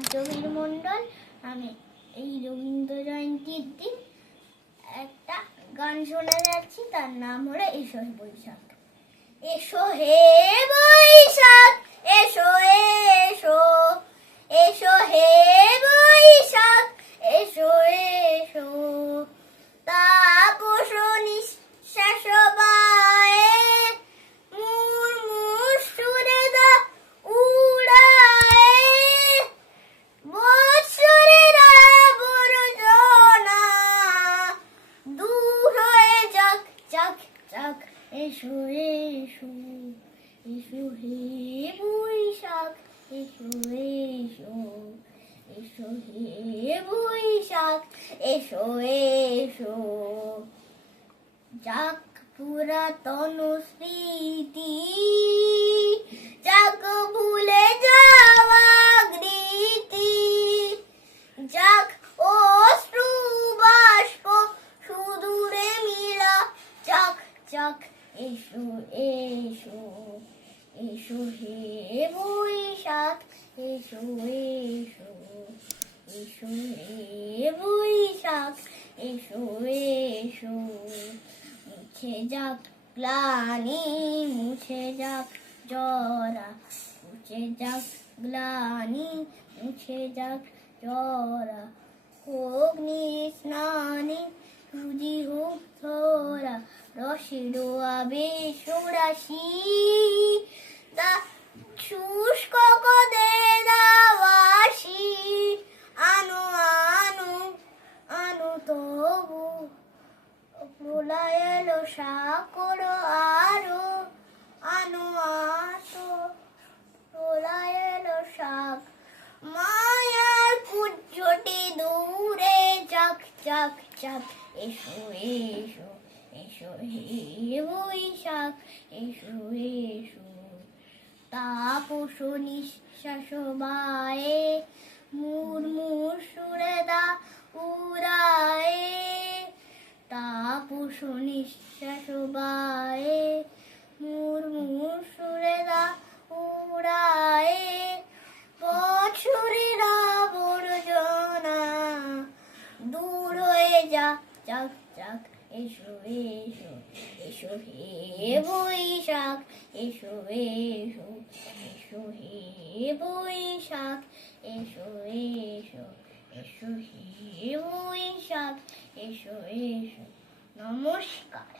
আর্যবীর মণ্ডল। আমি এই রবীন্দ্র জয়ন্তীর দিন একটা গান শোনা যাচ্ছি, তার নাম হলো এসো হে বৈশাখ। এসো হে বৈশাখ, এসো এসো, এসো হে বৈশাখ, এসো এসো। তাপস নিঃশ্বাস বায়ে মুর্মুর সুরে দা উড়ায়ে, বৎসরের আবর্জনা দূর হয়ে যাক যাক যাক। এসো এসো, এসো হে বৈশাখ, এসো এসো, এসো হে বৈশাখ, এসো এসো। যাক পুরাতন স্মৃতি, যাক ভুলে যাওয়া স্মৃতি, যাক অশ্রু বাষ্প সুদূরে মিলা, যাক যাক। এসো এসো, এসো হে বৈশাখ, এসো এসো, এসো হে বৈশাখ, এসো এসো। মুছে যাক গ্লানি, মুছে যাক জরা, মুছে যাক গ্লানি, মুছে যাক জরা। অগ্নি স্নানে সুজি হোক ধরা, রসের আবেশ রাশি, তা শুষ্ক কদে দাবাসি। আনো আনো আনো তবু, প্রলয় এলো সাকর আরো। আনো আতো, প্রলয় এলো শাক, মায়ার কুজ্জটি দূরে যাক যাক যাক। এসো এসো, এসো হে বৈশাখ, এসো এসো। তাপস নিঃশ্বাস বায়ে মুর্মুর সুরে দা উড়ায়ে, তাপস নিঃশ্বাস বায়ে মুর্মুর সুরে দা উড়ায়ে, বৎসরের আবর্জনা দূর হয়ে যাক যাক যাক। এসো এসো, এসো হে বৈশাখ, এসো এসো, এসো হে বৈশাখ, এসো এসো, এসো হে বৈশাখ, এসো এসো। নমস্কার।